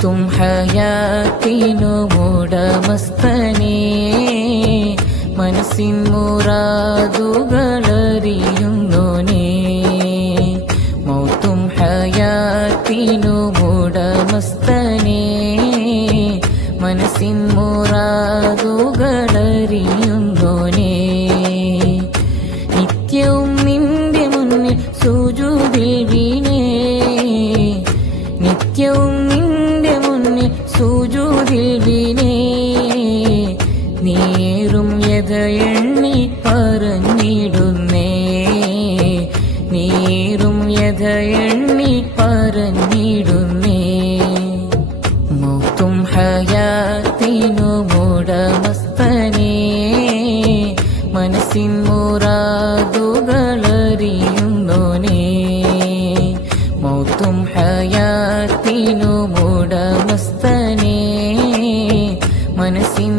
മൗത്തും ഹയാത്തിനുമുടമസ്ഥനേ മനസ്സിൻ മുറാദുകളറിയുന്നോനേ മൗത്തും ഹയാത്തിനുമുടമസ്ഥനേ മനസ്സിൻ മുറാദുകളറിയുന്നോനേ നിത്യവും നിന്റെ മുന്നിൽ സുജൂദിൽ വീണേ നിത്യവും നിന്റെ മുന്നിൽ സുജൂദിൽ വീണേ നീറും യഥയെണ്ണി പറഞ്ഞിടുന്നേ നീറും യഥയെണ്ണി പറഞ്ഞിടുന്നേ മൗത്തും ഹയാത്തിനുമുടമസ്ഥനേ മനസ്സിൻ മുറാദുകളറിയുന്നോനേ മൗത്തും ഹയാത്തിനുമുടമസ്ഥനേ മനസ്സിൻ